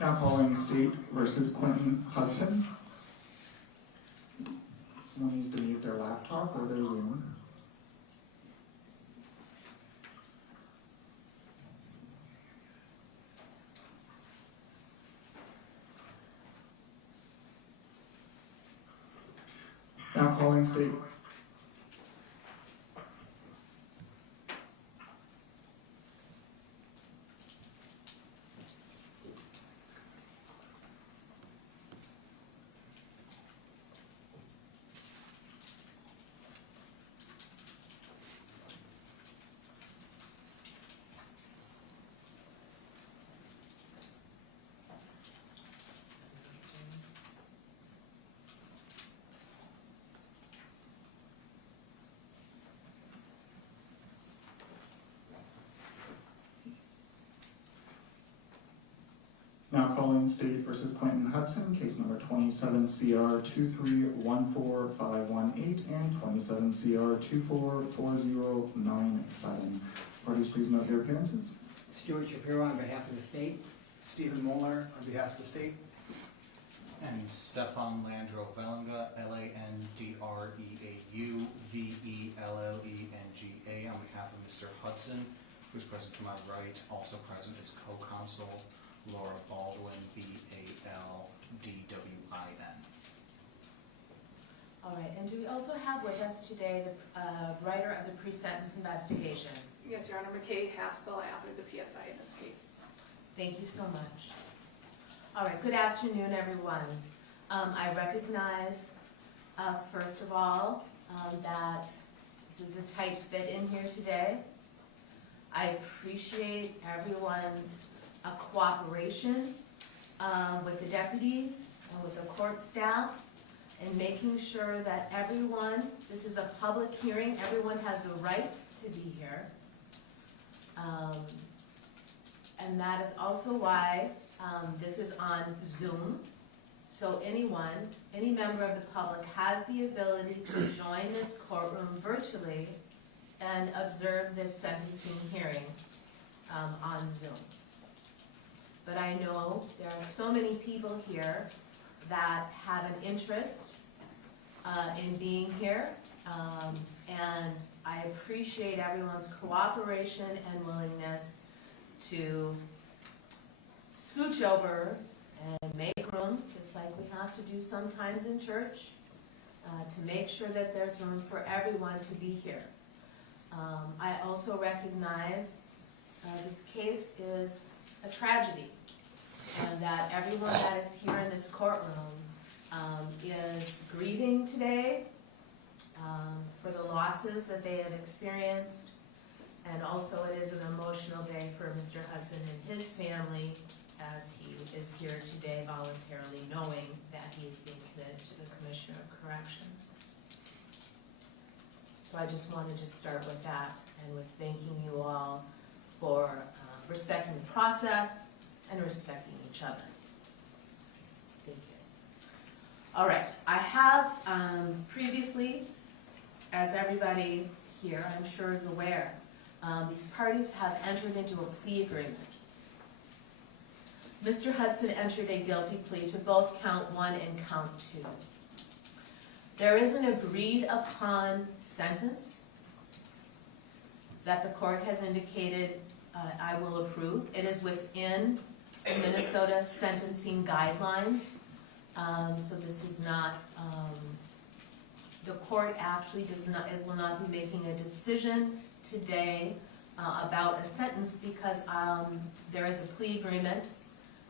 Now calling State versus Quintin Hudson. Someone needs to mute their laptop or their Zoom. Now calling State. Now calling State versus Quintin Hudson, case number 27CR2314518 and 27CR244097. Parties, please note their appearances. Stuart Shapiro on behalf of the state. Stephen Moeller on behalf of the state. And Stefan Landreau-Velenga, Landreauvellenga on behalf of Mr. Hudson, who's present to my right. Also present is co-counsel Laura Baldwin, BALDWIN. All right, and do we also have with us today the writer of the pre-sentence investigation? Yes, Your Honor, McKay Haspel, I authored the PSI in this case. Thank you so much. All right, good afternoon, everyone. I recognize, first of all, that this is a tight fit in here today. I appreciate everyone's cooperation with the deputies and with the court staff and making sure that everyone, this is a public hearing, everyone has the right to be here. And that is also why this is on Zoom. So anyone, any member of the public has the ability to join this courtroom virtually and observe this sentencing hearing on Zoom. But I know there are so many people here that have an interest in being here, and I appreciate everyone's cooperation and willingness to scooch over and make room, just like we have to do sometimes in church, to make sure that there's room for everyone to be here. I also recognize this case is a tragedy, and that everyone that is here in this courtroom is grieving today for the losses that they have experienced, and also it is an emotional day for Mr. Hudson and his family as he is here today voluntarily, knowing that he is being committed to the Commissioner of Corrections. So I just wanted to start with that and with thanking you all for respecting the process and respecting each other. Thank you. All right, I have previously, as everybody here I'm sure is aware, these parties have entered into a plea agreement. Mr. Hudson entered a guilty plea to both count 1 and count 2. There is an agreed upon sentence that the court has indicated I will approve. It is within the Minnesota sentencing guidelines, so this does not, the court actually does not, it will not be making a decision today about a sentence because there is a plea agreement.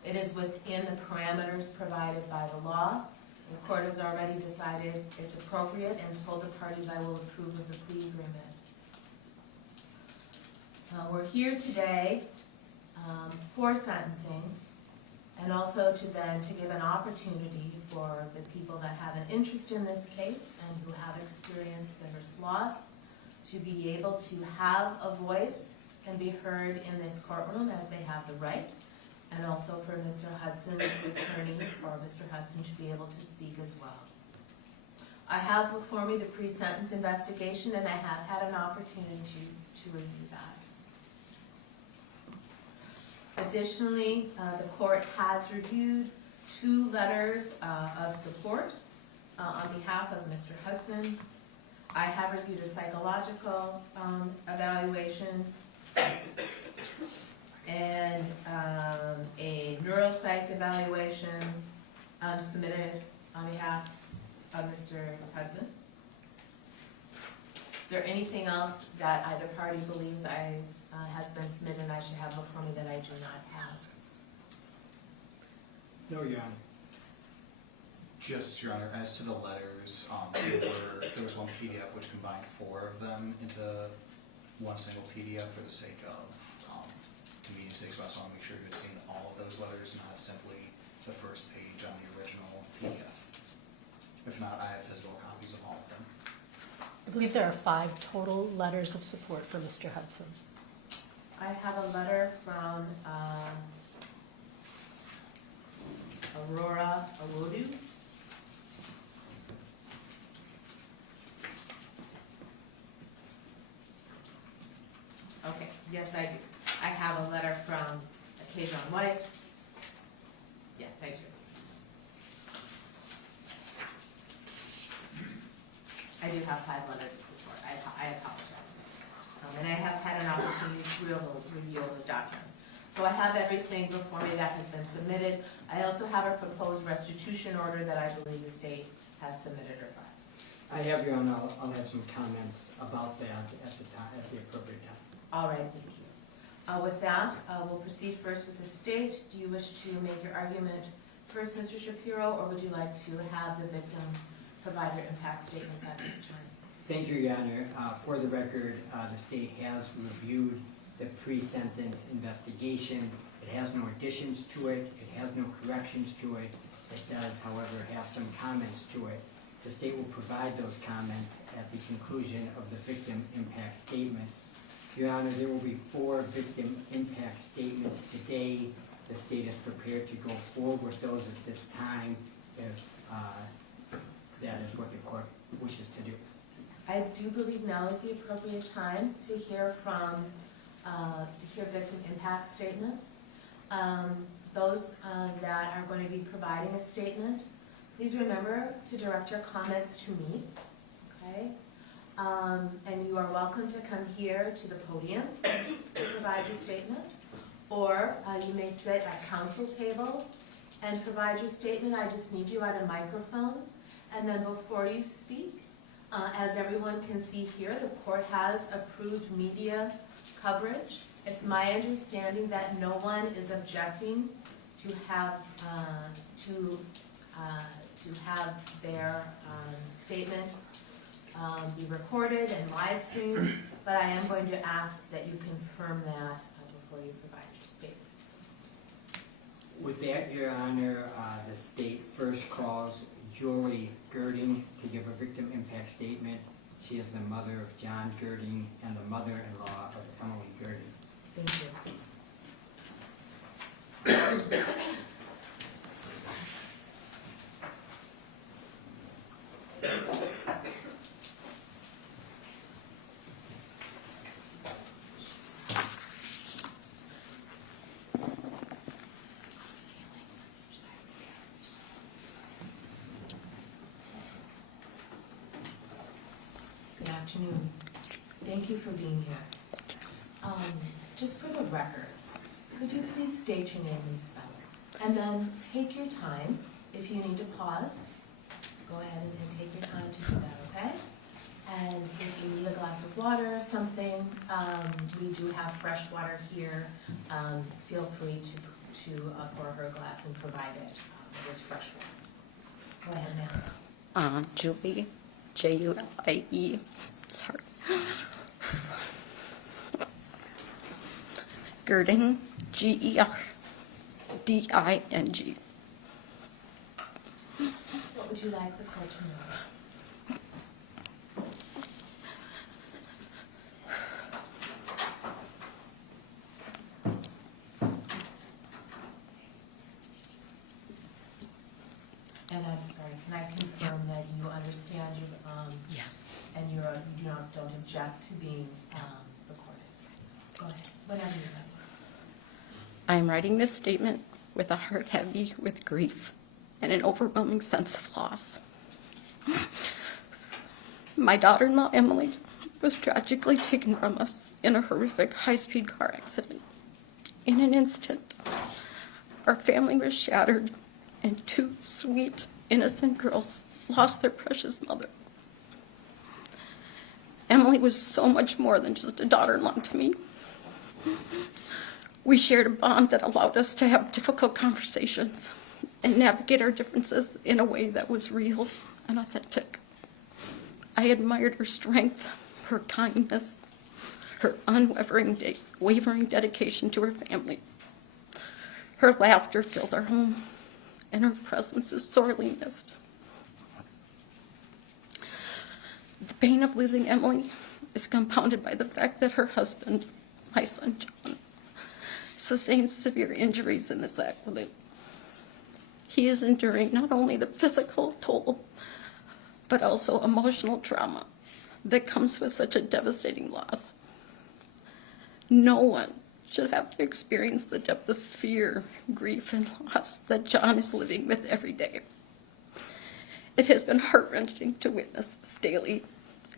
It is within the parameters provided by the law. The court has already decided it's appropriate and told the parties I will approve of the plea agreement. We're here today for sentencing, and also to give an opportunity for the people that have an interest in this case and who have experienced this loss to be able to have a voice and be heard in this courtroom as they have the right, and also for Mr. Hudson's attorneys or Mr. Hudson to be able to speak as well. I have before me the pre-sentence investigation, and I have had an opportunity to review that. The Additionally, the court has reviewed 2 letters of support on behalf of Mr. Hudson. I have reviewed a psychological evaluation and a neuropsych evaluation submitted on behalf of Mr. Hudson. Is there anything else that either party believes has been submitted and I should have before me that I do not have? No, Your Honor. Just, Your Honor, as to the letters, there was one PDF which combined 4 of them into one single PDF for the sake of convenience sake, so I just want to make sure you had seen all of those letters, not simply the first page on the original PDF. If not, I have physical copies of all of them. I believe there are 5 total letters of support for Mr. Hudson. I have a letter from Aurora Awodu. Okay, yes, I do. I have a letter from Kajon White. Yes, I do. I do have 5 letters of support. I apologize. And I have had an opportunity to review all those documents. So I have everything before me that has been submitted. I also have a proposed restitution order that I believe the state has submitted or filed. I have, Your Honor, I'll have some comments about that at the appropriate time. All right, thank you. With that, we'll proceed first with the state. Do you wish to make your argument first, Mr. Shapiro, or would you like to have the victims provide their impact statements at this time? Thank you, Your Honor. For the record, the state has reviewed the pre-sentence investigation. It has no additions to it. It has no corrections to it. It does, however, have some comments to it. The state will provide those comments at the conclusion of the victim impact statements. Your Honor, there will be 4 victim impact statements today. The state is prepared to go forward with those at this time if that is what the court wishes to do. I do believe now is the appropriate time to hear from, victim impact statements. Those that are going to be providing a statement, please remember to direct your comments to me, okay? And you are welcome to come here to the podium to provide your statement, or you may sit at council table and provide your statement. I just need you at a microphone, and then before you speak, as everyone can see here, the court has approved media coverage. It's my understanding that no one is objecting to have their statement be recorded and live streamed, but I am going to ask that you confirm that before you provide your statement. With that, Your Honor, the state first calls Emily Gerding to give a victim impact statement. She is the mother of John Gerding and the mother-in-law of Emily Gerding. Thank you. Good afternoon. Thank you for being here. Just for the record, could you please state your name and spell it? And then take your time. If you need to pause, go ahead and take your time to do that, okay? And if you need a glass of water or something, we do have fresh water here. Feel free to pour her a glass and provide it. It is fresh water. Go ahead now. Julie, Julie, sorry. Gerding, Gerding. What would you like the court to know? And I'm sorry, can I confirm that you understand your, Yes. and you don't object to being recorded? Go ahead, whenever you're ready. I am writing this statement with a heart heavy with grief and an overwhelming sense of loss. My daughter-in-law, Emily, was tragically taken from us in a horrific high-speed car accident. In an instant, our family was shattered, and two sweet, innocent girls lost their precious mother. Emily was so much more than just a daughter-in-law to me. We shared a bond that allowed us to have difficult conversations and navigate our differences in a way that was real and authentic. I admired her strength, her kindness, her unwavering dedication to her family. Her laughter filled our home, and her presence is sorely missed. The pain of losing Emily is compounded by the fact that her husband, my son John, sustained severe injuries in this accident. He is enduring not only the physical toll, but also emotional trauma that comes with such a devastating loss. No one should have to experience the depth of fear, grief, and loss that John is living with every day. It has been heart-wrenching to witness this daily,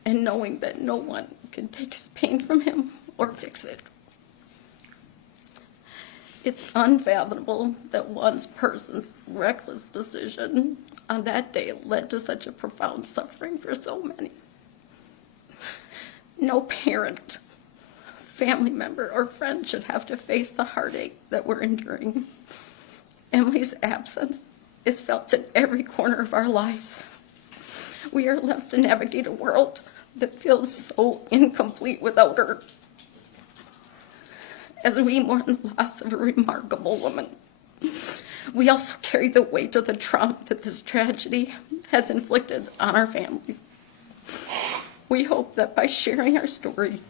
and knowing that no one can take his pain from him or fix it. It's unfathomable that one person's reckless decision on that day led to such a profound suffering for so many. No parent, family member, or friend should have to face the heartache that we're enduring. Emily's absence is felt in every corner of our lives. We are left to navigate a world that feels so incomplete without her. As we mourn the loss of a remarkable woman, we also carry the weight of the trauma that this tragedy has inflicted on our families. We hope that by sharing our story,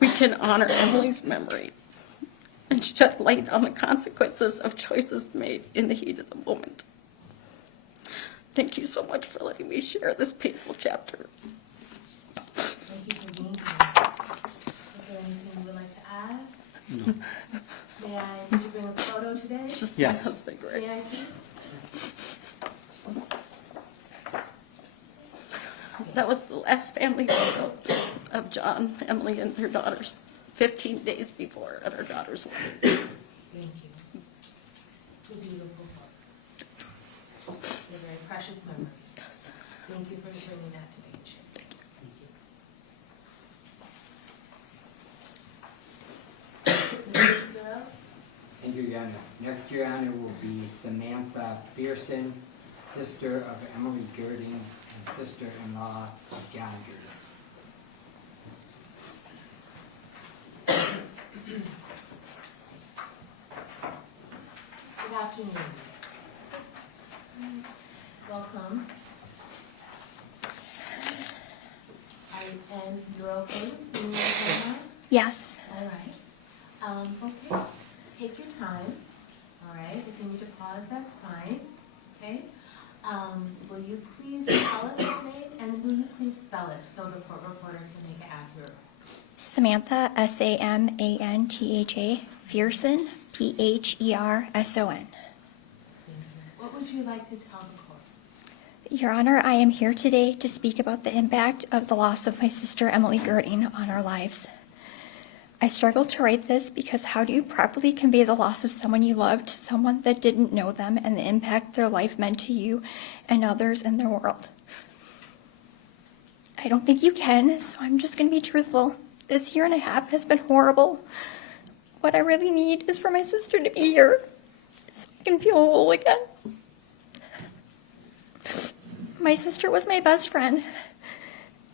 we can honor Emily's memory and shed light on the consequences of choices made in the heat of the moment. Thank you so much for letting me share this painful chapter. Thank you for being here. Is there anything you would like to add? No. Did you bring a photo today? This Yes. has been great. May I see? That was the last family photo of John, Emily, and their daughters, 15 days before at our daughter's wedding. Thank you. It's a beautiful photo. You're a very precious memory. Yes. Thank you for bringing that today, Chip. Thank you. Girl? Thank you, Your Honor. Next, Your Honor, will be Samantha Pearson, sister of Emily Gerding and sister-in-law of John Gerding. Good afternoon. Welcome. And you're okay? Being on camera? Yes. All right. Okay, take your time. All right, if you need to pause, that's fine. Okay? Will you please tell us your name, and will you please spell it so the court reporter can make it accurate? Samantha, Samantha, Pearson, Pherson. Thank you. What would you like to tell the court? Your Honor, I am here today to speak about the impact of the loss of my sister Emily Gerding on our lives. I struggled to write this because how do you properly convey the loss of someone you loved to someone that didn't know them and the impact their life meant to you and others in their world? I don't think you can, so I'm just going to be truthful. This year and a half has been horrible. What I really need is for my sister to be here so I can feel whole again. My sister was my best friend,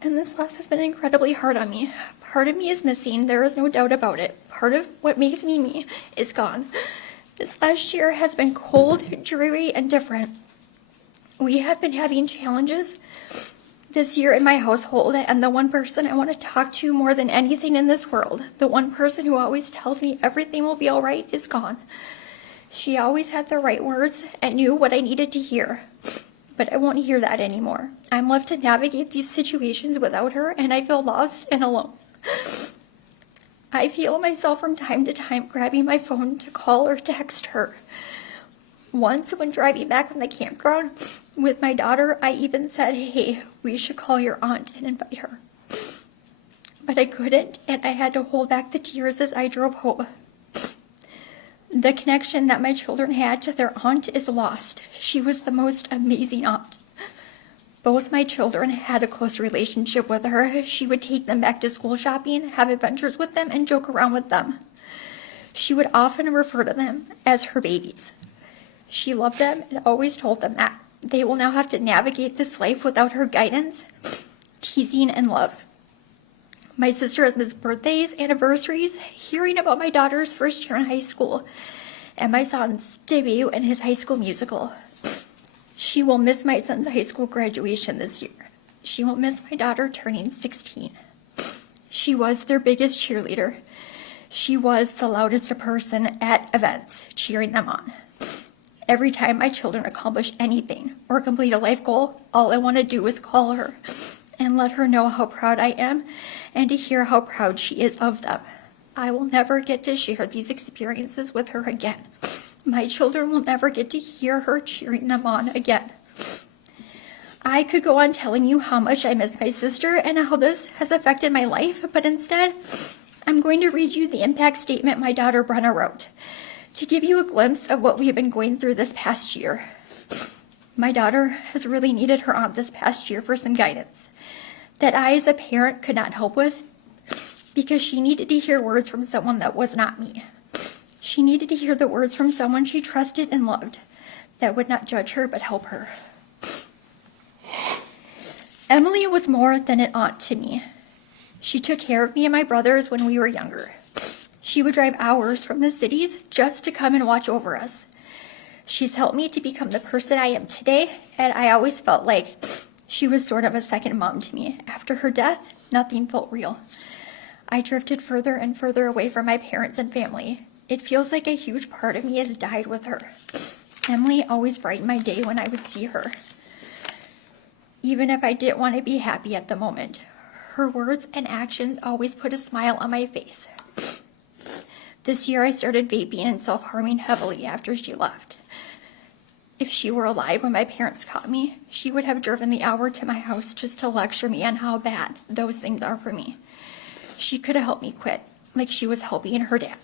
and this loss has been incredibly hard on me. Part of me is missing, there is no doubt about it. Part of what makes me me is gone. This last year has been cold, dreary, and different. We have been having challenges this year in my household, and the one person I want to talk to more than anything in this world, the one person who always tells me everything will be all right, is gone. She always had the right words and knew what I needed to hear. But I won't hear that anymore. I'm left to navigate these situations without her, and I feel lost and alone. I feel myself from time to time grabbing my phone to call or text her. Once, when driving back from the campground with my daughter, I even said, hey, we should call your aunt and invite her. But I couldn't, and I had to hold back the tears as I drove home. The connection that my children had to their aunt is lost. She was the most amazing aunt. Both my children had a close relationship with her. She would take them back to school shopping, have adventures with them, and joke around with them. She would often refer to them as her babies. She loved them and always told them that they will now have to navigate this life without her guidance, teasing, and love. My sister has missed birthdays, anniversaries, hearing about my daughter's first year in high school, and my son's debut in his high school musical. She will miss my son's high school graduation this year. She will miss my daughter turning 16. She was their biggest cheerleader. She was the loudest person at events, cheering them on. Every time my children accomplish anything or complete a life goal, all I want to do is call her and let her know how proud I am and to hear how proud she is of them. I will never get to share these experiences with her again. My children will never get to hear her cheering them on again. I could go on telling you how much I miss my sister and how this has affected my life, but instead, I'm going to read you the impact statement my daughter Brenna wrote to give you a glimpse of what we have been going through this past year. My daughter has really needed her aunt this past year for some guidance that I as a parent could not help with because she needed to hear words from someone that was not me. She needed to hear the words from someone she trusted and loved that would not judge her but help her. Emily was more than an aunt to me. She took care of me and my brothers when we were younger. She would drive hours from the cities just to come and watch over us. She's helped me to become the person I am today, and I always felt like she was sort of a second mom to me. After her death, nothing felt real. I drifted further and further away from my parents and family. It feels like a huge part of me has died with her. Emily always brightened my day when I would see her, even if I didn't want to be happy at the moment. Her words and actions always put a smile on my face. This year I started vaping and self-harming heavily after she left. If she were alive when my parents caught me, she would have driven the hour to my house just to lecture me on how bad those things are for me. She could have helped me quit, like she was helping her dad.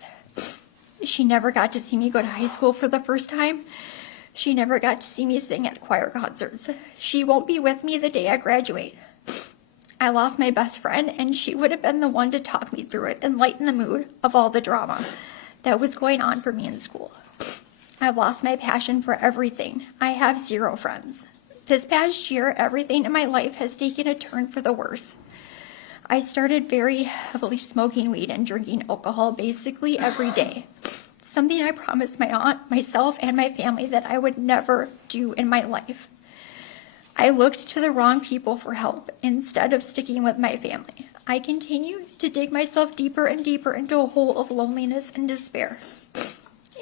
She never got to see me go to high school for the first time. She never got to see me sing at choir concerts. She won't be with me the day I graduate. I lost my best friend, and she would have been the one to talk me through it and lighten the mood of all the drama that was going on for me in school. I've lost my passion for everything. I have 0 friends. This past year, everything in my life has taken a turn for the worse. I started very heavily smoking weed and drinking alcohol basically every day. Something I promised my aunt, myself, and my family that I would never do in my life. I looked to the wrong people for help instead of sticking with my family. I continued to dig myself deeper and deeper into a hole of loneliness and despair.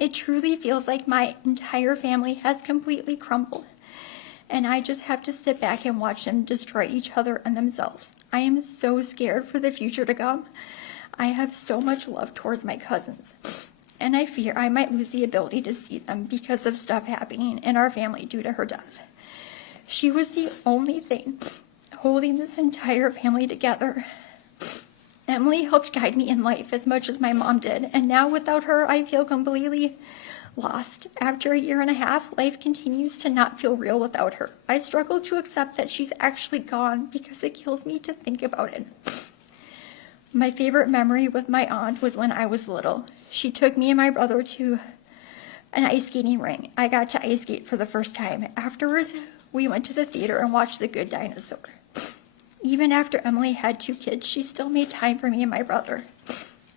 It truly feels like my entire family has completely crumbled, and I just have to sit back and watch them destroy each other and themselves. I am so scared for the future to come. I have so much love towards my cousins, and I fear I might lose the ability to see them because of stuff happening in our family due to her death. She was the only thing holding this entire family together. Emily helped guide me in life as much as my mom did, and now without her, I feel completely lost. After a year and a half, life continues to not feel real without her. I struggle to accept that she's actually gone because it kills me to think about it. My favorite memory with my aunt was when I was little. She took me and my brother to an ice skating rink. I got to ice skate for the first time. Afterwards, we went to the theater and watched The Good Dinosaur. Even after Emily had 2 kids, she still made time for me and my brother.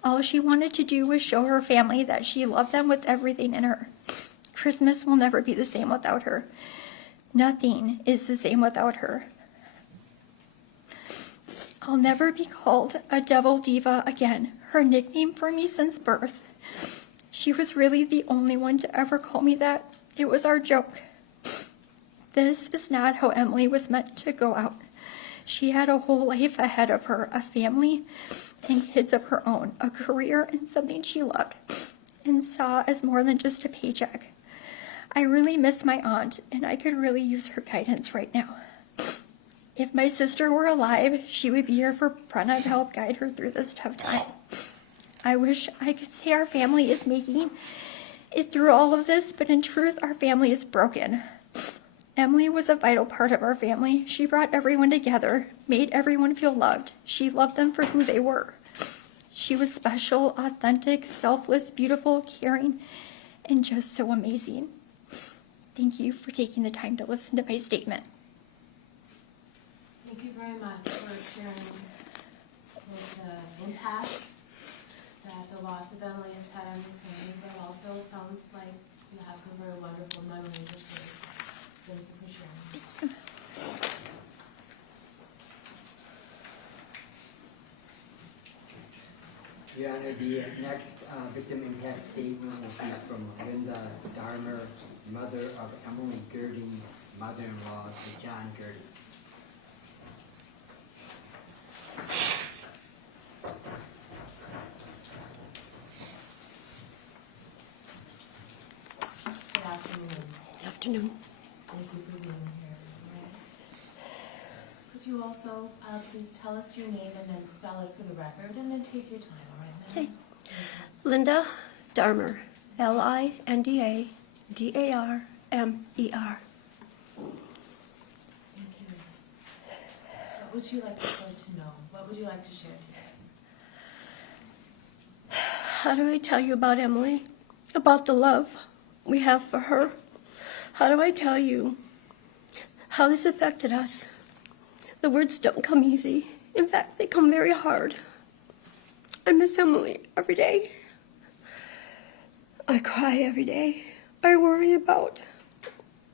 All she wanted to do was show her family that she loved them with everything in her. Christmas will never be the same without her. Nothing is the same without her. I'll never be called a devil diva again, her nickname for me since birth. She was really the only one to ever call me that. It was our joke. This is not how Emily was meant to go out. She had a whole life ahead of her, a family, and kids of her own, a career and something she loved and saw as more than just a paycheck. I really miss my aunt, and I could really use her guidance right now. If my sister were alive, she would be here for Brenna to help guide her through this tough time. I wish I could say our family is making it through all of this, but in truth, our family is broken. Emily was a vital part of our family. She brought everyone together, made everyone feel loved. She loved them for who they were. She was special, authentic, selfless, beautiful, caring, and just so amazing. Thank you for taking the time to listen to my statement. Thank you very much for sharing the impact that the loss of Emily has had on your family, but also it sounds like you have some very wonderful memories of hers. Thank you for sharing. Your Honor, the next victim impact statement will be from Linda Darmer, mother of Emily Gerding, mother-in-law to John Gerding. Good afternoon. Afternoon. Thank you for being here. Could you also please tell us your name and then spell it for the record, and then take your time, all right, ma'am? Okay. Linda Darmer, Linda Darmer. Thank you. What would you like the court to know? What would you like to share today? How do I tell you about Emily? About the love we have for her? How do I tell you how this affected us? The words don't come easy. In fact, they come very hard. I miss Emily every day. I cry every day. I worry about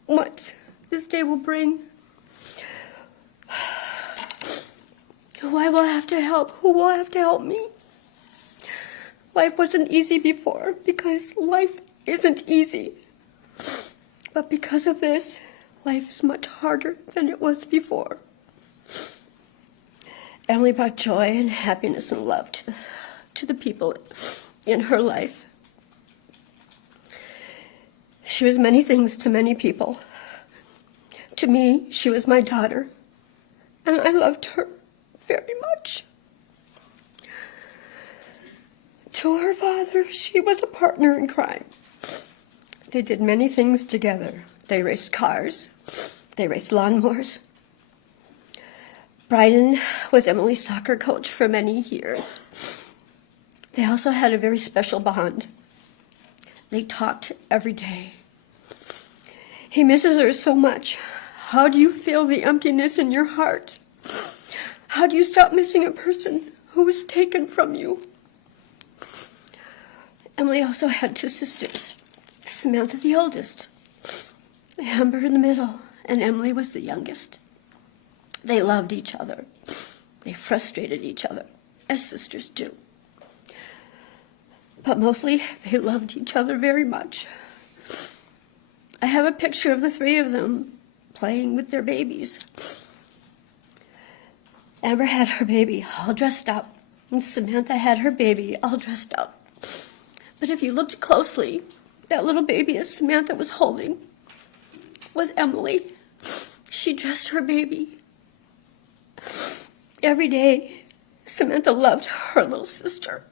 what this day will bring. Who I will have to help. Who will have to help me. Life wasn't easy before because life isn't easy. But because of this, life is much harder than it was before. Emily brought joy and happiness and love to the people in her life. She was many things to many people. To me, she was my daughter, and I loved her very much. To her father, she was a partner in crime. They did many things together. They raced cars. They raced lawnmowers. Bryden was Emily's soccer coach for many years. They also had a very special bond. They talked every day. He misses her so much. How do you feel the emptiness in your heart? How do you stop missing a person who was taken from you? Emily also had two sisters, Samantha the oldest, Amber in the middle, and Emily was the youngest. They loved each other. They frustrated each other, as sisters do. But mostly, they loved each other very much. I have a picture of the three of them playing with their babies. Amber had her baby all dressed up, and Samantha had her baby all dressed up. But if you looked closely, that little baby that Samantha was holding was Emily. She dressed her baby. Every day, Samantha loved her little sister.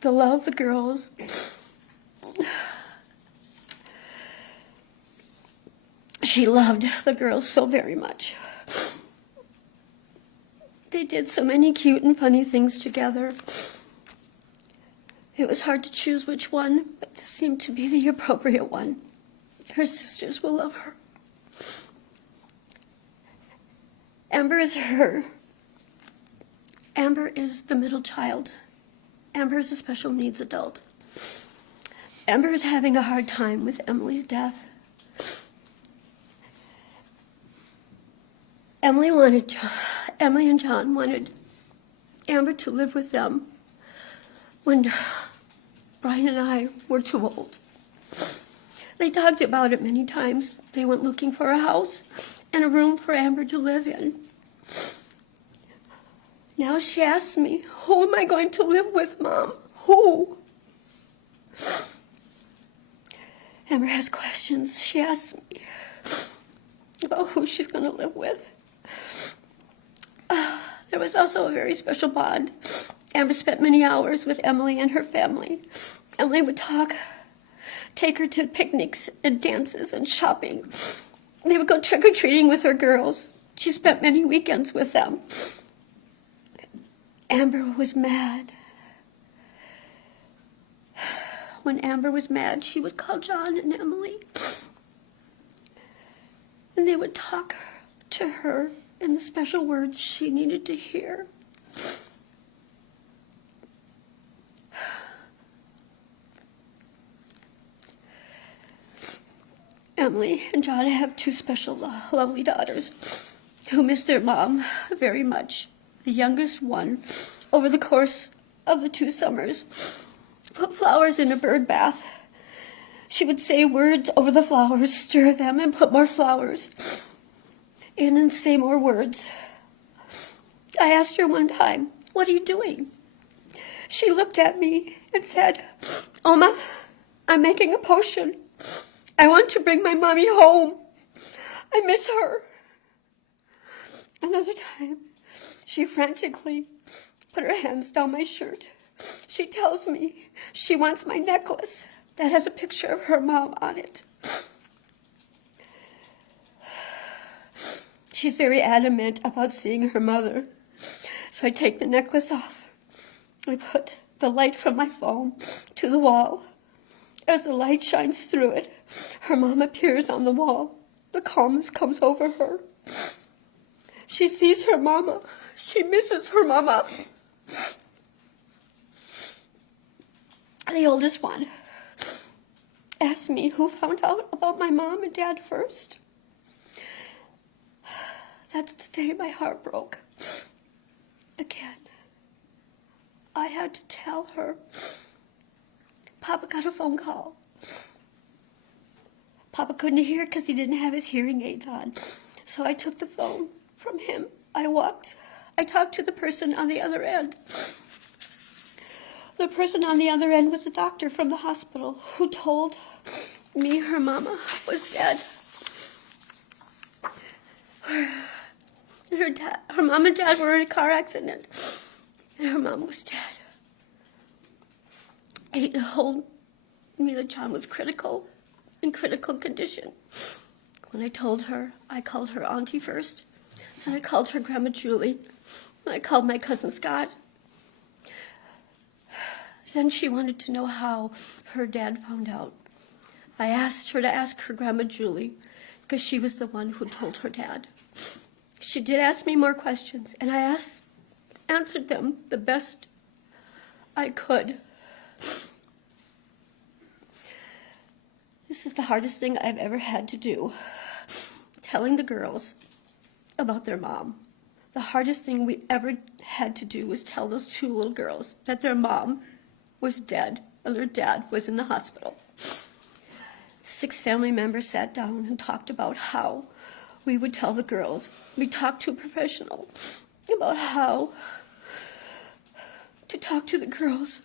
The love of the girls. She loved the girls so very much. They did so many cute and funny things together. It was hard to choose which one, but this seemed to be the appropriate one. Her sisters will love her. Amber is her. Amber is the middle child. Amber is a special needs adult. Amber is having a hard time with Emily's death. Emily and John wanted Amber to live with them when Brian and I were too old. They talked about it many times. They went looking for a house and a room for Amber to live in. Now she asks me, who am I going to live with, Mom? Who? Amber has questions. She asks me about who she's going to live with. There was also a very special bond. Amber spent many hours with Emily and her family. Emily would take her to picnics and dances and shopping. They would go trick-or-treating with her girls. She spent many weekends with them. Amber was mad. When Amber was mad, she would call John and Emily. And they would talk to her in the special words she needed to hear. Emily and John have two special, lovely daughters who miss their mom very much. The youngest one, over the course of the 2 summers, put flowers in a bird bath. She would say words over the flowers, stir them, and put more flowers in and say more words. I asked her one time, "What are you doing?" She looked at me and said, "Oma, I'm making a potion. I want to bring my mommy home. I miss her." Another time, she frantically put her hands down my shirt. She tells me she wants my necklace that has a picture of her mom on it. She's very adamant about seeing her mother. So I take the necklace off. I put the light from my phone to the wall. As the light shines through it, her mom appears on the wall. The calmness comes over her. She sees her mama. She misses her mama. The oldest one asked me who found out about my mom and dad first. That's the day my heart broke. Again, I had to tell her. Papa got a phone call. Papa couldn't hear because he didn't have his hearing aids on. So I took the phone from him. I talked to the person on the other end. The person on the other end was the doctor from the hospital who told me her mama was dead. Her mom and dad were in a car accident, and her mom was dead. He told me that John was in critical condition. When I told her, I called her auntie first, and I called her Grandma Julie, and I called my cousin Scott. Then she wanted to know how her dad found out. I asked her to ask her Grandma Julie, because she was the one who told her dad. She did ask me more questions, and I answered them the best I could. This is the hardest thing I've ever had to do, telling the girls about their mom. The hardest thing we ever had to do was tell those 2 little girls that their mom was dead and their dad was in the hospital. 6 family members sat down and talked about how we would tell the girls. We talked to a professional about how to talk to the girls.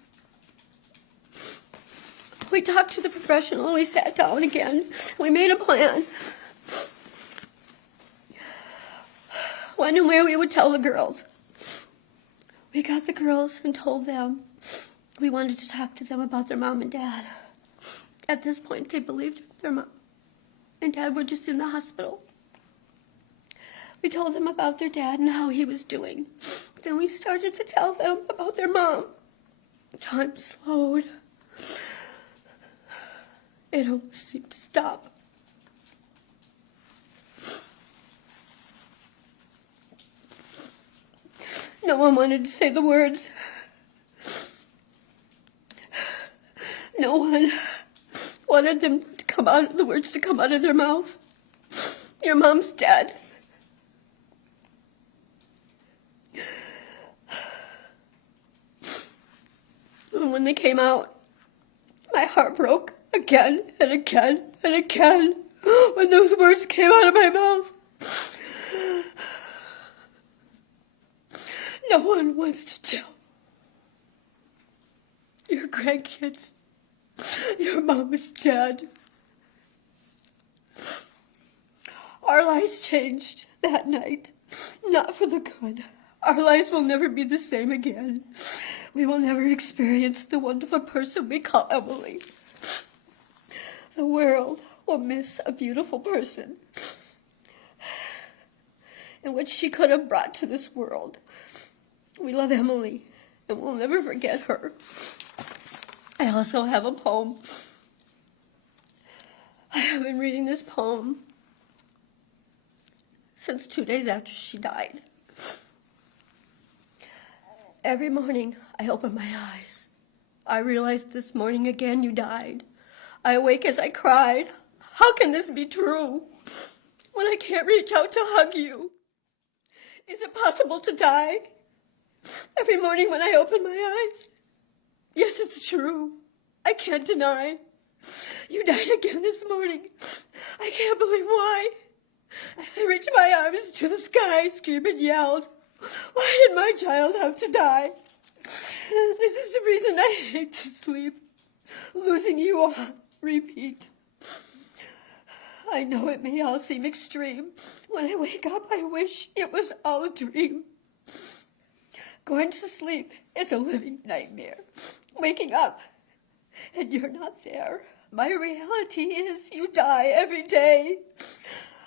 We talked to the professional and we sat down again. We made a plan. When and where we would tell the girls. We got the girls and told them we wanted to talk to them about their mom and dad. At this point, they believed their mom and dad were just in the hospital. We told them about their dad and how he was doing. Then we started to tell them about their mom. Time slowed. It almost seemed to stop. No one wanted to say the words. No one wanted them to come out, the words to come out of their mouth. Your mom's dead. And when they came out, my heart broke again and again and again when those words came out of my mouth. No one wants to tell your grandkids your mom is dead. Our lives changed that night, not for the good. Our lives will never be the same again. We will never experience the wonderful person we call Emily. The world will miss a beautiful person and what she could have brought to this world. We love Emily, and we'll never forget her. I also have a poem. I have been reading this poem since 2 days after she died. Every morning I open my eyes. I realized this morning again you died. I awake as I cried. How can this be true when I can't reach out to hug you? Is it possible to die? Every morning when I open my eyes. Yes, it's true. I can't deny. You died again this morning. I can't believe why. As I reached my arms to the sky, I screamed and yelled, why did my child have to die? This is the reason I hate to sleep. Losing you on repeat. I know it may all seem extreme. When I wake up, I wish it was all a dream. Going to sleep is a living nightmare. Waking up, and you're not there. My reality is you die every day.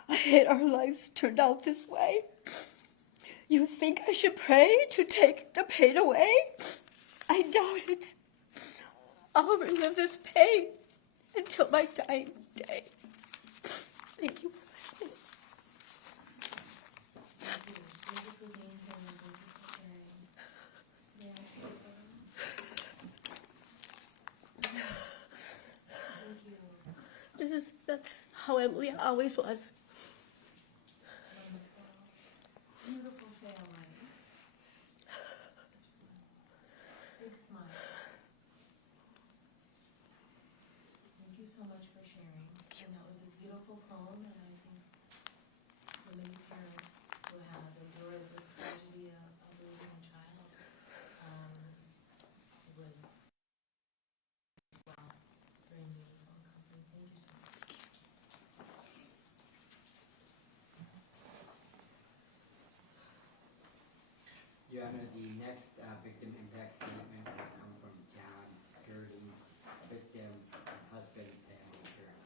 I hate our lives turned out this way. You think I should pray to take the pain away? I doubt it. I'll relive this pain until my dying day. Thank you for listening. That's how Emily always was. Beautiful family. Big smile. Thank you so much for sharing. And that was a beautiful poem, and I think so many parents who have endured this tragedy of losing a child would, wow, very meaningful and comforting. Thank you so much. Your Honor, the next victim impact statement will come from John Gerding, victim, husband, Emily Gerding.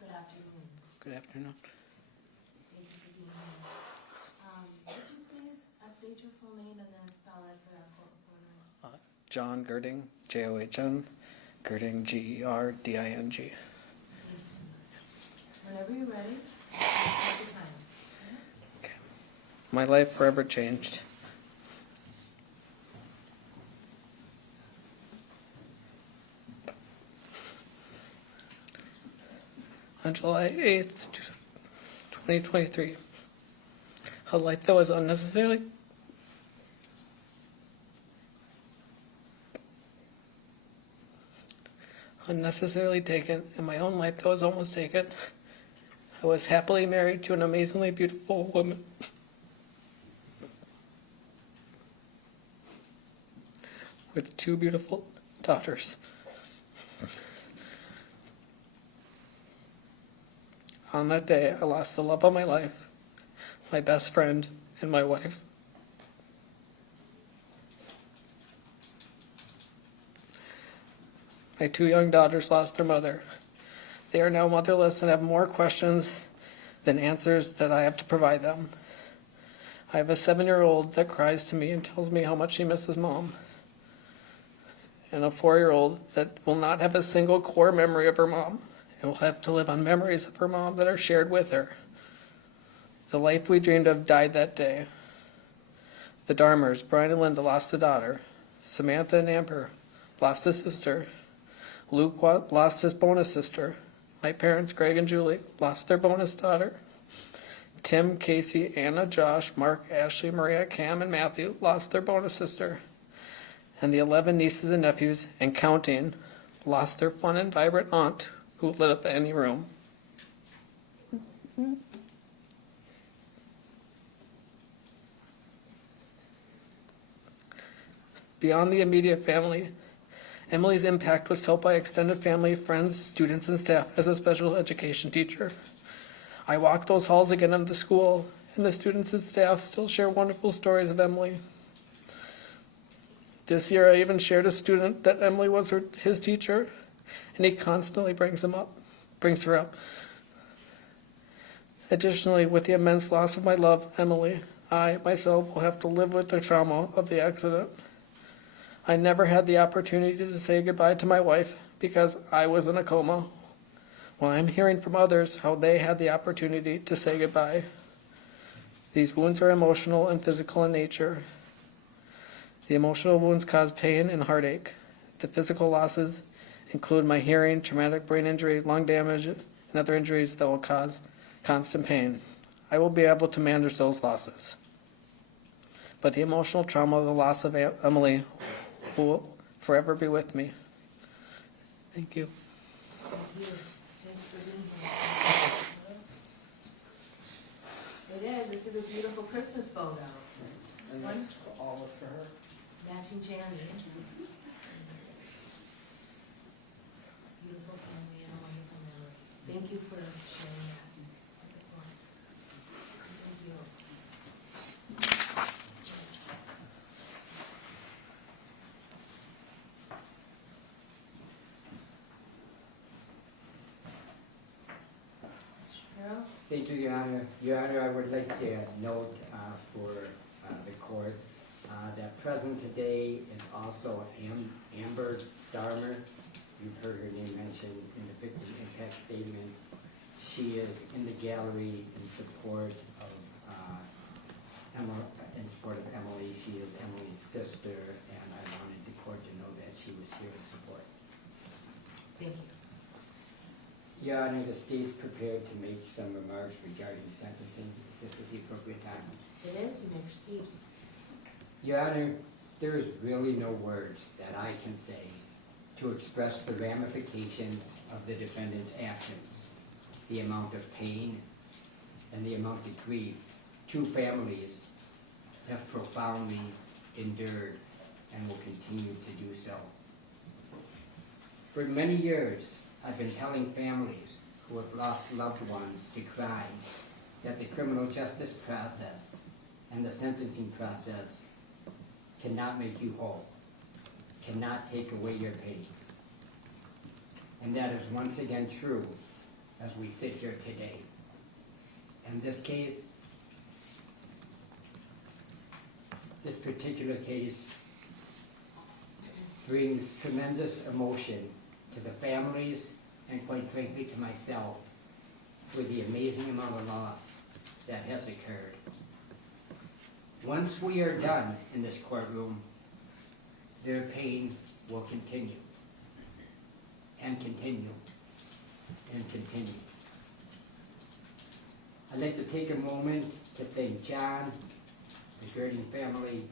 Good afternoon. Good afternoon. Thank you for being here. Would you please state your full name and then spell it for our court reporter? John Gerding, John, Gerding, Gerding. Thank you so much. Whenever you're ready, take your time. Okay. My life forever changed. On July 8th, 2023, a life that was unnecessarily taken, and my own life that was almost taken. I was happily married to an amazingly beautiful woman. With 2 beautiful daughters. On that day, I lost the love of my life, my best friend, and my wife. My 2 young daughters lost their mother. They are now motherless and have more questions than answers that I have to provide them. I have a 7-year-old that cries to me and tells me how much she misses mom. And a 4-year-old that will not have a single core memory of her mom and will have to live on memories of her mom that are shared with her. The life we dreamed of died that day. The Darmers, Brian and Linda, lost a daughter. Samantha and Amber lost a sister. Luke lost his bonus sister. My parents, Greg and Julie, lost their bonus daughter. Tim, Casey, Anna, Josh, Mark, Ashley, Maria, Cam, and Matthew lost their bonus sister. And the 11 nieces and nephews, and counting, lost their fun and vibrant aunt who lit up any room. Beyond the immediate family, Emily's impact was felt by extended family, friends, students, and staff as a special education teacher. I walk those halls again of the school, and the students and staff still share wonderful stories of Emily. This year I even shared a student that Emily was his teacher, and he constantly brings her up. Additionally, with the immense loss of my love, Emily, I, myself, will have to live with the trauma of the accident. I never had the opportunity to say goodbye to my wife because I was in a coma. Well, I'm hearing from others how they had the opportunity to say goodbye. These wounds are emotional and physical in nature. The emotional wounds cause pain and heartache. The physical losses include my hearing, traumatic brain injury, lung damage, and other injuries that will cause constant pain. I will be able to manage those losses. But the emotional trauma of the loss of Emily will forever be with me. Thank you. Thank you. Thank you for being here. It is. This is a beautiful Christmas photo. And One- that's all for her. Matching jammies. Beautiful family and a wonderful memory. Thank you for sharing that. Thank you. Cheryl? Thank you, Your Honor. Your Honor, I would like to note for the court that present today is also Amber Starmer. You've heard her name mentioned in the victim impact statement. She is in the gallery in support of Emily. She is Emily's sister, and I wanted the court to know that she was here in support. Thank you. Your Honor, the state is prepared to make some remarks regarding sentencing. This is the appropriate time. It is. You may proceed. Your Honor, there is really no words that I can say to express the ramifications of the defendant's actions, the amount of pain, and the amount of grief two families have profoundly endured and will continue to do so. For many years, I've been telling families who have lost loved ones to crime that the criminal justice process and the sentencing process cannot make you whole, cannot take away your pain. And that is once again true as we sit here today. In this case, this particular case brings tremendous emotion to the families and quite frankly to myself for the amazing amount of loss that has occurred. Once we are done in this courtroom, their pain will continue and continue and continue. I'd like to take a moment to thank John, the Gerding family,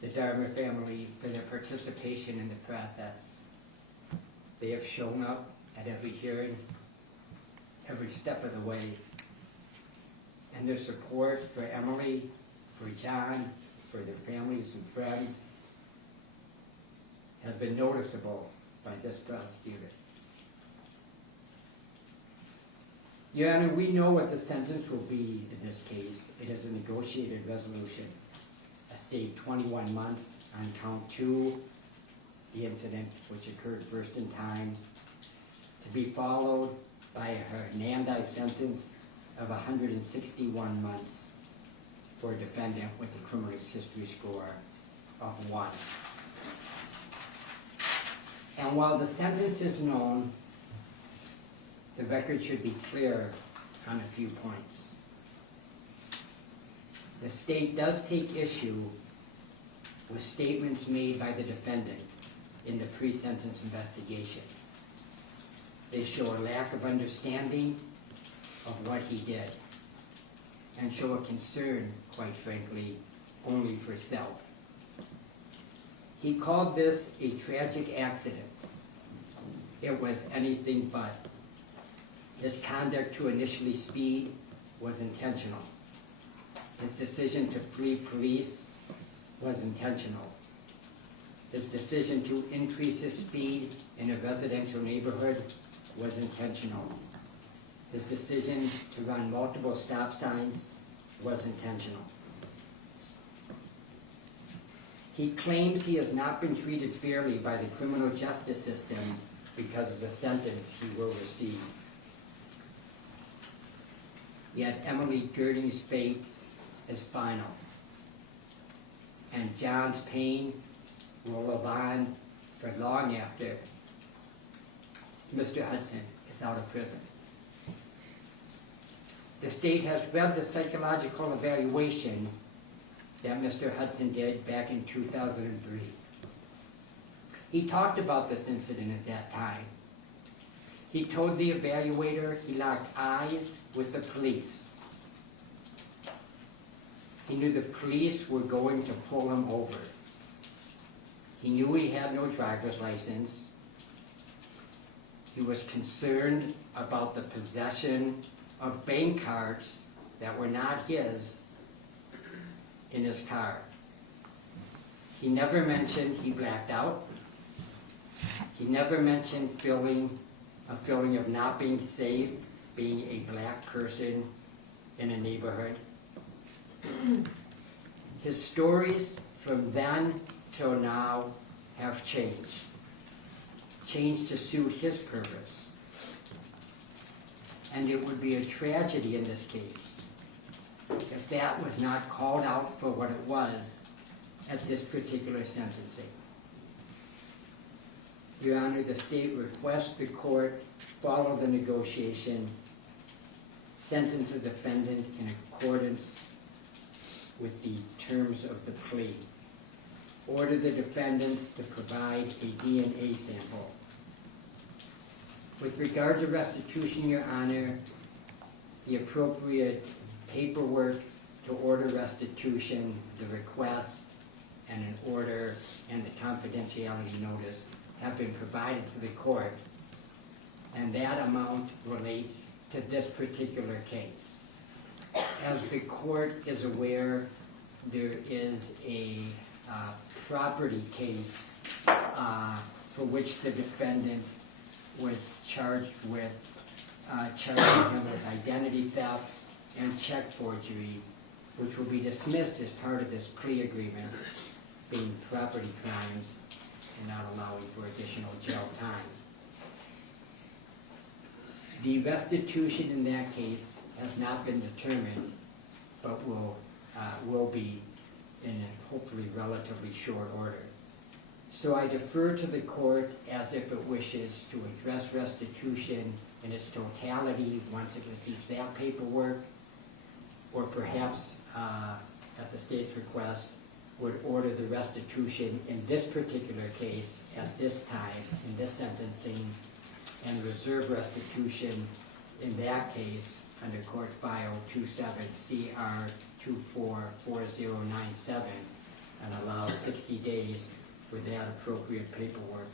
the Darmer family for their participation in the process. They have shown up at every hearing, every step of the way, and their support for Emily, for John, for their families and friends has been noticeable by this prosecutor. Your Honor, we know what the sentence will be in this case. It is a negotiated resolution. A state 21 months on count 2, the incident which occurred first in time, to be followed by a Hernandez sentence of 161 months for a defendant with a criminal history score of 1. And while the sentence is known, the record should be clear on a few points. The state does take issue with statements made by the defendant in the pre-sentence investigation. They show a lack of understanding of what he did and show a concern, quite frankly, only for self. He called this a tragic accident. It was anything but. His conduct to initially speed was intentional. His decision to flee police was intentional. His decision to increase his speed in a residential neighborhood was intentional. His decision to run multiple stop signs was intentional. He claims he has not been treated fairly by the criminal justice system because of the sentence he will receive. Yet Emily Gerding's fate is final, and John's pain will live on for long after Mr. Hudson is out of prison. The state has read the psychological evaluation that Mr. Hudson did back in 2003. He talked about this incident at that time. He told the evaluator he locked eyes with the police. He knew the police were going to pull him over. He knew he had no driver's license. He was concerned about the possession of bank cards that were not his in his car. He never mentioned he blacked out. He never mentioned a feeling of not being safe, being a black person in a neighborhood. His stories from then till now have changed to suit his purpose. And it would be a tragedy in this case if that was not called out for what it was at this particular sentencing. Your Honor, the state requests the court follow the negotiation, sentence the defendant in accordance with the terms of the plea. Order the defendant to provide a DNA sample. With regard to restitution, Your Honor, the appropriate paperwork to order restitution, the request, and an order and the confidentiality notice have been provided to the court, and that amount relates to this particular case. As the court is aware, there is a property case for which the defendant was charged with charging him with identity theft and check forgery, which will be dismissed as part of this plea agreement, being property crimes and not allowing for additional jail time. The restitution in that case has not been determined, but will be in a hopefully relatively short order. So I defer to the court as if it wishes to address restitution in its totality once it receives that paperwork, or perhaps at the state's request would order the restitution in this particular case at this time, in this sentencing, and reserve restitution in that case under court file 27CR244097 and allow 60 days for that appropriate paperwork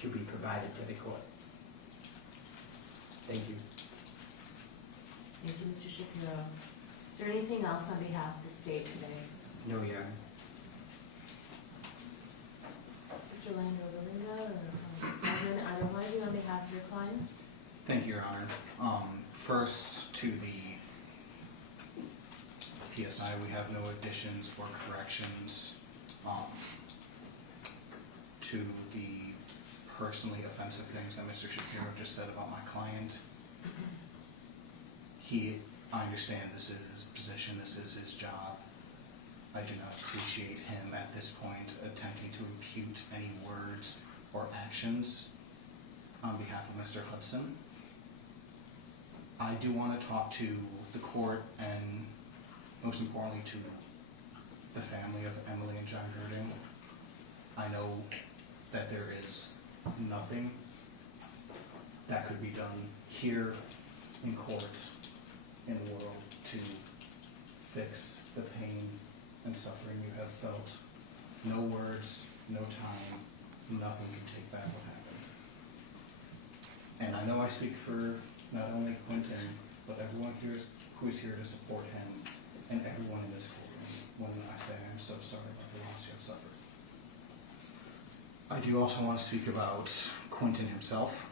to be provided to the court. Thank you. Thank you, Mr. Shapiro. Is there anything else on behalf of the state today? No, Your Honor. Mr. Landau-Valinda or Evan Adewale on behalf of your client? Thank you, Your Honor. First, to the PSI, we have no additions or corrections. To the personally offensive things that Mr. Shapiro just said about my client, I understand this is his position, this is his job. I do not appreciate him at this point attempting to impute any words or actions on behalf of Mr. Hudson. I do want to talk to the court and most importantly to the family of Emily and John Gerding. I know that there is nothing that could be done here in court in the world to fix the pain and suffering you have felt. No words, no time, nothing can take back what happened. And I know I speak for not only Quintin, but everyone here who is here to support him and everyone in this courtroom when I say I'm so sorry about the loss you have suffered. I do also want to speak about Quintin himself.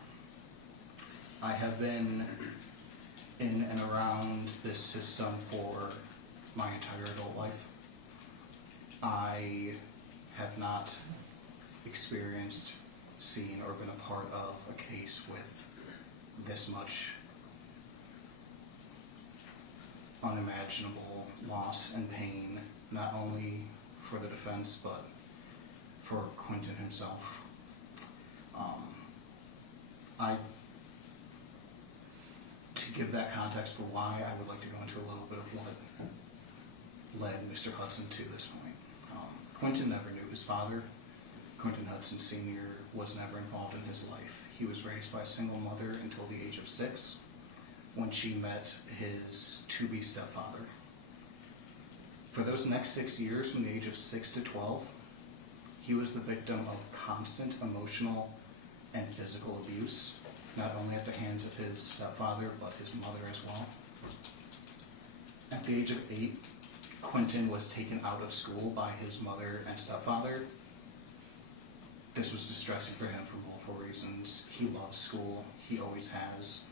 I have been in and around this system for my entire adult life. I have not experienced, seen, or been a part of a case with this much unimaginable loss and pain, not only for the defense, but for Quintin himself. To give that context for why, I would like to go into a little bit of what led Mr. Hudson to this point. Quintin never knew his father. Quintin Hudson Sr. was never involved in his life. He was raised by a single mother until the age of 6, when she met his to-be stepfather. For those next 6 years, from the age of 6 to 12, he was the victim of constant emotional and physical abuse, not only at the hands of his stepfather, but his mother as well. At the age of 8, Quintin was taken out of school by his mother and stepfather. This was distressing for him for multiple reasons. He loved school, he always has.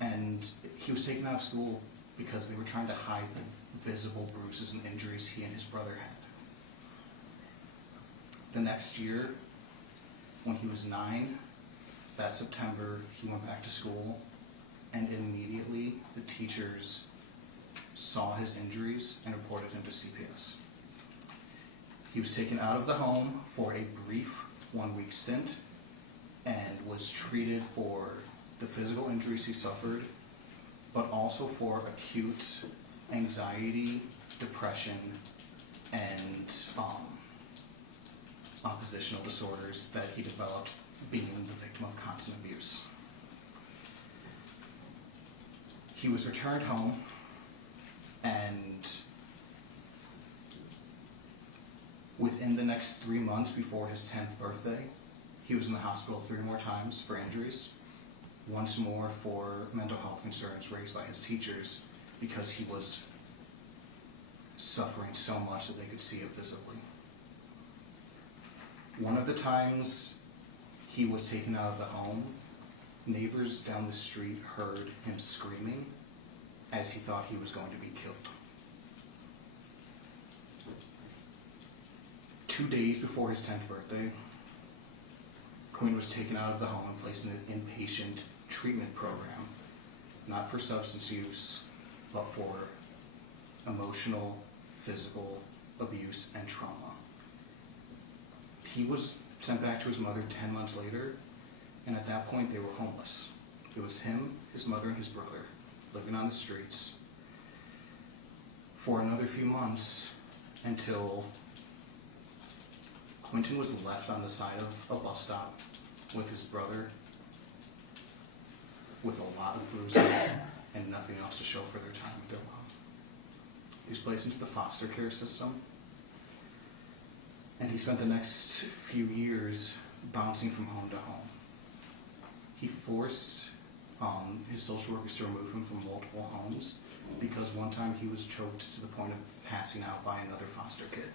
And he was taken out of school because they were trying to hide the visible bruises and injuries he and his brother had. The next year, when he was 9, that September, he went back to school, and immediately the teachers saw his injuries and reported him to CPS. He was taken out of the home for a brief 1-week stint and was treated for the physical injuries he suffered, but also for acute anxiety, depression, and oppositional disorders that he developed being the victim of constant abuse. He was returned home, and within the next 3 months before his 10th birthday, he was in the hospital 3 more times for injuries, once more for mental health concerns raised by his teachers because he was suffering so much that they could see it visibly. One of the times he was taken out of the home, neighbors down the street heard him screaming as he thought he was going to be killed. 2 days before his 10th birthday, Quinn was taken out of the home and placed in an inpatient treatment program, not for substance use, but for emotional, physical abuse and trauma. He was sent back to his mother 10 months later, and at that point they were homeless. It was him, his mother, and his brother living on the streets for another few months until Quintin was left on the side of a bus stop with his brother with a lot of bruises and nothing else to show for their time with their mom. He was placed into the foster care system, and he spent the next few years bouncing from home to home. He forced his social workers to remove him from multiple homes because one time he was choked to the point of passing out by another foster kid.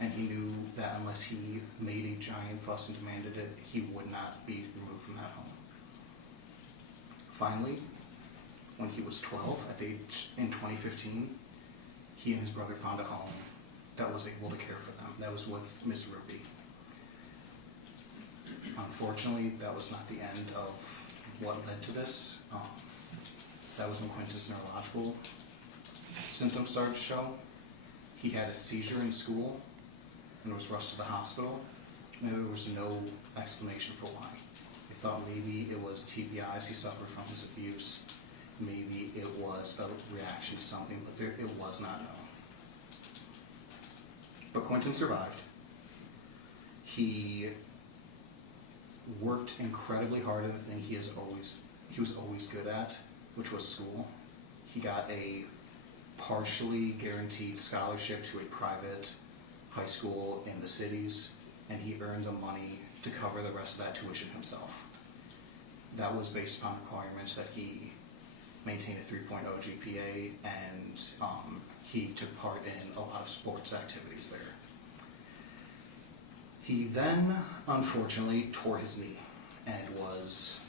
And he knew that unless he made a giant fuss and demanded it, he would not be removed from that home. Finally, when he was 12, in 2015, he and his brother found a home that was able to care for them. That was with Ms. Ruby. Unfortunately, that was not the end of what led to this. That was when Quintin's neurological symptoms started to show. He had a seizure in school and was rushed to the hospital, and there was no explanation for why. They thought maybe it was TBIs he suffered from his abuse, maybe it was a reaction to something, but it was not known. But Quintin survived. He worked incredibly hard at the thing he was always good at, which was school. he got a partially guaranteed scholarship to a private high school in the cities, and he earned the money to cover the rest of that tuition himself. That was based upon requirements that he maintain a 3.0 GPA, and he took part in a lot of sports activities there. He then, unfortunately, tore his knee and was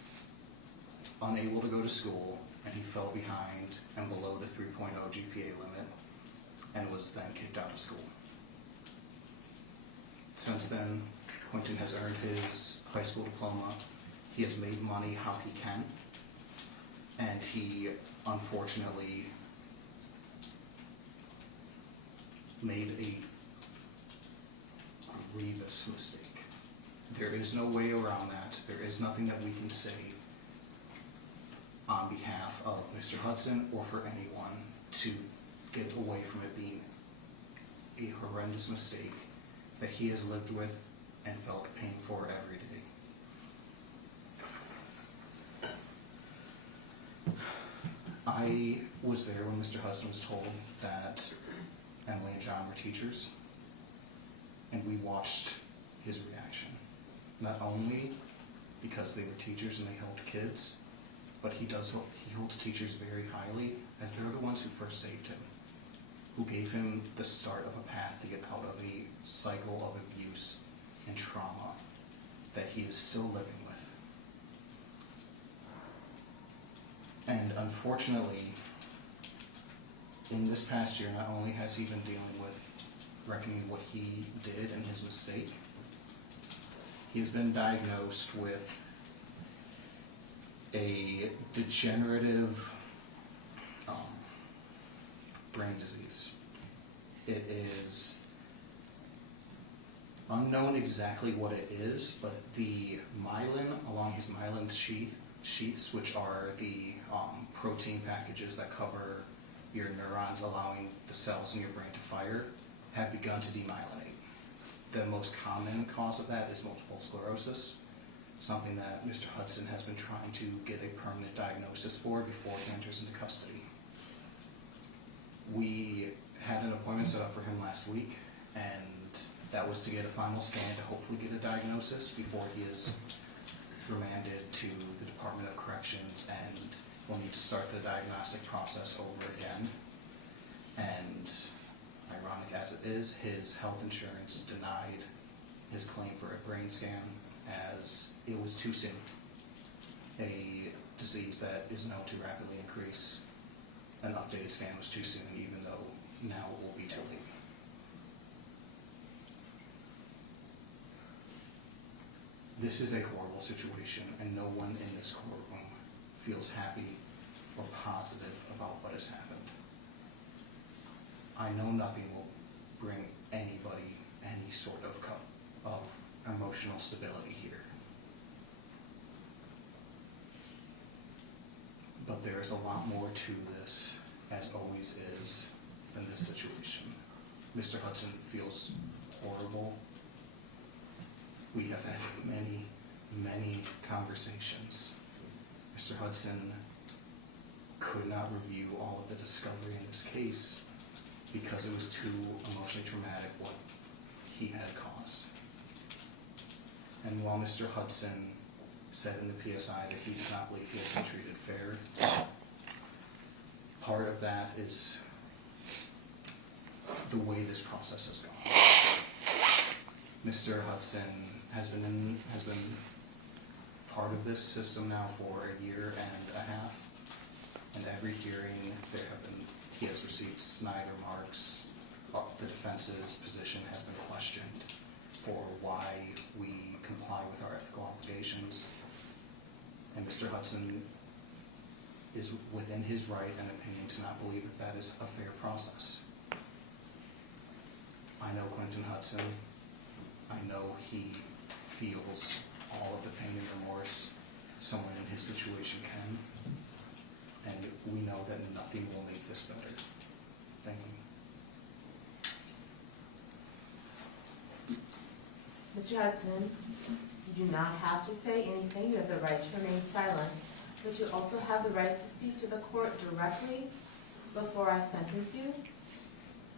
unable to go to school, and he fell behind and below the 3.0 GPA limit and was then kicked out of school. Since then, Quintin has earned his high school diploma. He has made money how he can, and he unfortunately made a grievous mistake. There is no way around that. There is nothing that we can say on behalf of Mr. Hudson or for anyone to get away from it being a horrendous mistake that he has lived with and felt pain for every day. I was there when Mr. Hudson was told that Emily and John were teachers, and we watched his reaction. Not only because they were teachers and they helped kids, but he holds teachers very highly, as they're the ones who first saved him, who gave him the start of a path to get out of a cycle of abuse and trauma that he is still living with. And unfortunately, in this past year, not only has he been dealing with reckoning what he did and his mistake, he has been diagnosed with a degenerative brain disease. It is unknown exactly what it is, but the myelin along his myelin sheaths, which are the protein packages that cover your neurons, allowing the cells in your brain to fire, have begun to demyelinate. The most common cause of that is multiple sclerosis, something that Mr. Hudson has been trying to get a permanent diagnosis for before he enters into custody. We had an appointment set up for him last week, and that was to get a final scan to hopefully get a diagnosis before he is remanded to the Department of Corrections, and we'll need to start the diagnostic process over again. And ironic as it is, his health insurance denied his claim for a brain scan as it was too soon. A disease that is known to rapidly increase, an updated scan was too soon, even though now it will be too late. This is a horrible situation, and no one in this courtroom feels happy or positive about what has happened. I know nothing will bring anybody any sort of emotional stability here. But there is a lot more to this, as always is, than this situation. Mr. Hudson feels horrible. We have had many, many conversations. Mr. Hudson could not review all of the discovery in this case because it was too emotionally traumatic what he had caused. And while Mr. Hudson said in the PSI that he did not believe he had been treated fair, part of that is the way this process has gone. Mr. Hudson has been part of this system now for a year and a half, and every hearing he has received snide remarks. The defense's position has been questioned for why we comply with our ethical obligations, and Mr. Hudson is within his right and opinion to not believe that that is a fair process. I know Quintin Hudson. I know he feels all of the pain and remorse someone in his situation can, and we know that nothing will make this better. Thank you. Mr. Hudson, you do not have to say anything. You have the right to remain silent, but you also have the right to speak to the court directly before I sentence you.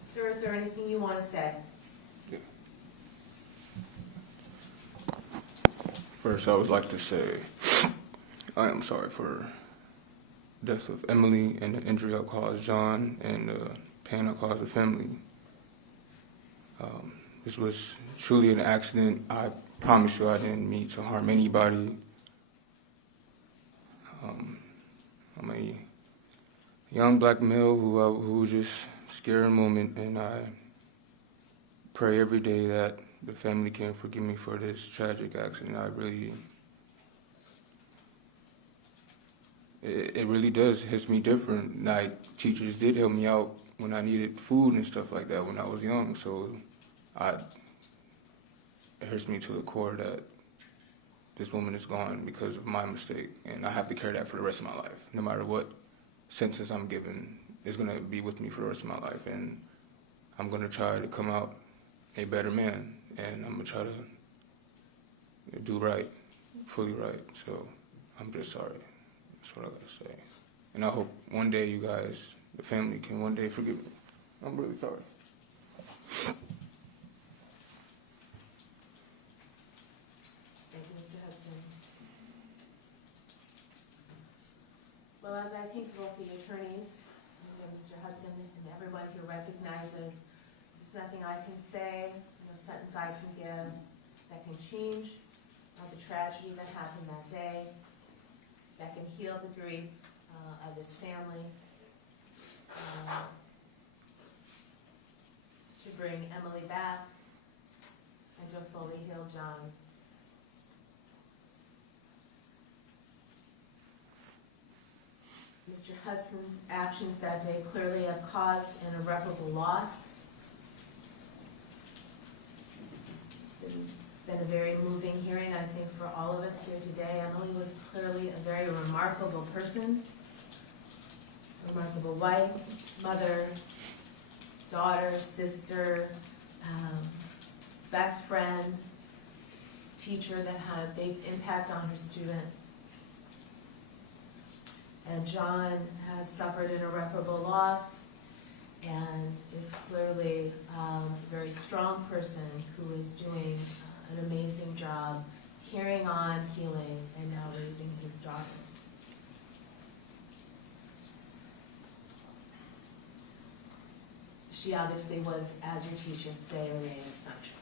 Sir, is there anything you want to say? First, I would like to say I am sorry for the death of Emily and the injury I caused John and the pain I caused the family. This was truly an accident. I promise you I didn't mean to harm anybody. I'm a young black male who was just scared in a moment, and I pray every day that the family can forgive me for this tragic accident. It really does hit me different. Like, teachers did help me out when I needed food and stuff like that when I was young, so it hurts me to the core that this woman is gone because of my mistake, and I have to carry that for the rest of my life. No matter what sentence I'm given, it's gonna be with me for the rest of my life, and I'm gonna try to come out a better man, and I'm gonna try to do right, fully right. So I'm just sorry. That's what I gotta say. And I hope one day you guys, the family, can one day forgive me. I'm really sorry. Thank you, Mr. Hudson. Well, as I think both the attorneys, Mr. Hudson, and everyone here recognizes, there's nothing I can say, no sentence I can give that can change the tragedy that happened that day, that can heal the grief of his family, to bring Emily back, and to fully heal John. Mr. Hudson's actions that day clearly have caused an irreparable loss. It's been a very moving hearing, I think, for all of us here today. Emily was clearly a very remarkable person, a remarkable wife, mother, daughter, sister, best friend, teacher that had a big impact on her students. And John has suffered an irreparable loss and is clearly a very strong person who is doing an amazing job carrying on, healing, and now raising his daughters. She obviously was, as your teachers say, a ray of sunshine.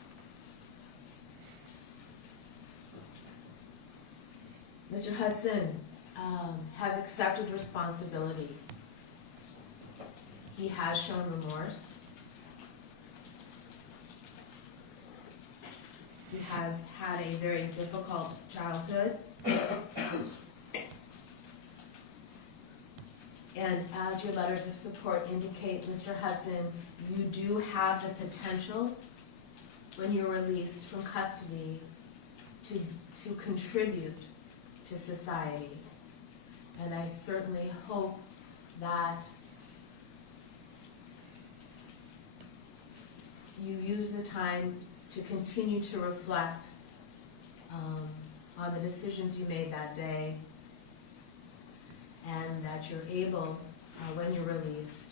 Mr. Hudson has accepted responsibility. He has shown remorse. He has had a very difficult childhood. And as your letters of support indicate, Mr. Hudson, you do have the potential, when you're released from custody, to contribute to society. And I certainly hope that you use the time to continue to reflect on the decisions you made that day, and that you're able, when you're released,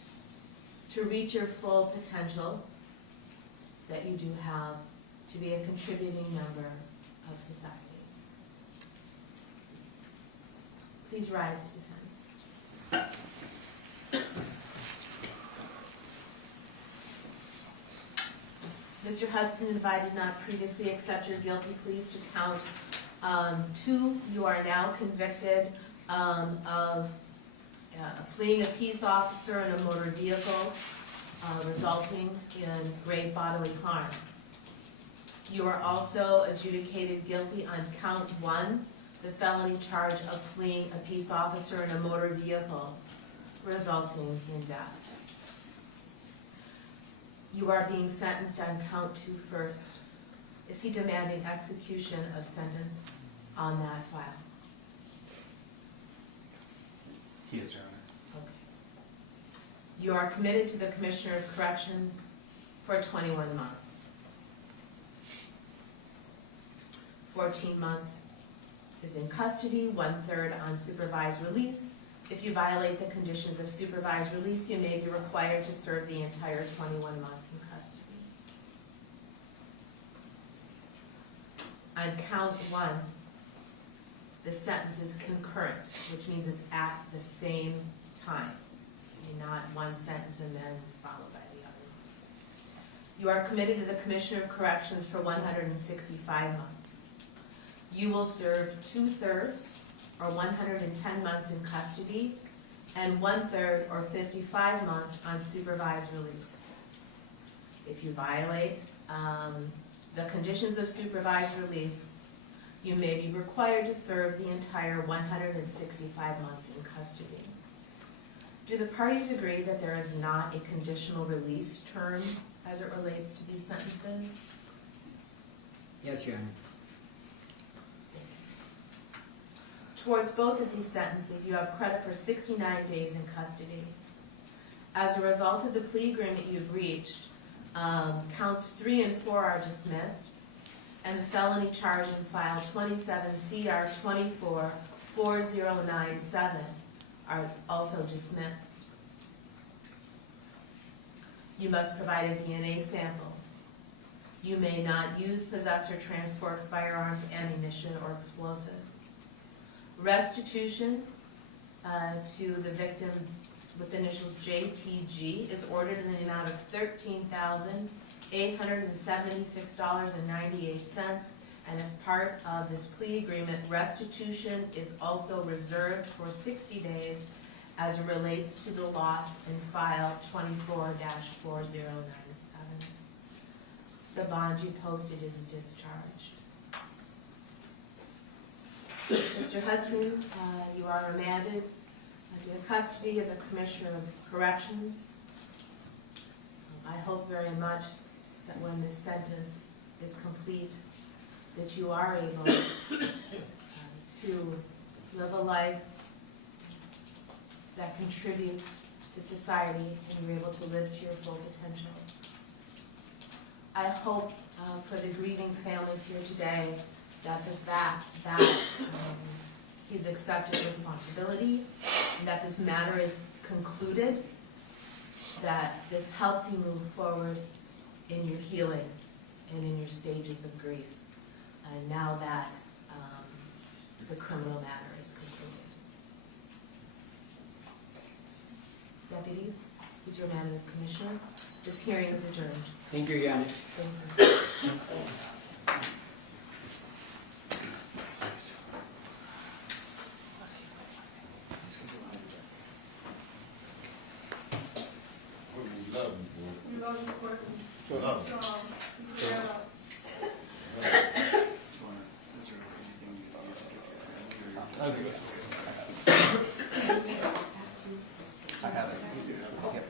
to reach your full potential that you do have to be a contributing member of society. Please rise to be sentenced. Mr. Hudson, if I did not previously accept your guilty pleas to count 2, you are now convicted of fleeing a peace officer in a motor vehicle, resulting in grave bodily harm. You are also adjudicated guilty on count 1, the felony charge of fleeing a peace officer in a motor vehicle, resulting in death. You are being sentenced on count 2 first. Is he demanding execution of sentence on that file? He is, Your Honor. Okay. You are committed to the Commissioner of Corrections for 21 months. 14 months is in custody, 1/3 on supervised release, If you violate the conditions of supervised release, you may be required to serve the entire 21 months in custody. On count 1, the sentence is concurrent, which means it's at the same time. Okay, not one sentence and then followed by the other. You are committed to the Commissioner of Corrections for 165 months. You will serve 2/3 or 110 months in custody and 1/3 or 55 months on supervised release. If you violate the conditions of supervised release, you may be required to serve the entire 165 months in custody. Do the parties agree that there is not a conditional release term as it relates to these sentences? Yes, Your Honor. Towards both of these sentences, you have credit for 69 days in custody. As a result of the plea agreement you've reached, counts 3 and 4 are dismissed, and the felony charge in file 27 CR 244097 are also dismissed. You must provide a DNA sample. You may not use, possess, or transport firearms, ammunition, or explosives. Restitution to the victim with initials JTG is ordered in the amount of $13,876.98, and as part of this plea agreement, restitution is also reserved for 60 days as it relates to the loss in file 24-4097. The bond you posted is discharged. Mr. Hudson, you are remanded to the custody of the Commissioner of Corrections. I hope very much that when this sentence is complete, that you are able to live a life that contributes to society and you're able to live to your full potential. I hope for the grieving families here today that the fact that he's accepted responsibility and that this matter is concluded, that this helps you move forward in your healing and in your stages of grief. And now that the criminal matter is concluded. Deputies, please remand the Commissioner. This hearing is adjourned. Thank you, Your Honor. Thank you. I have it. Yep.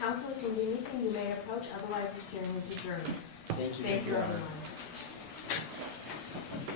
Counsel, if you need anything, you may approach, otherwise this hearing is adjourned. Thank you. Thank you, everyone.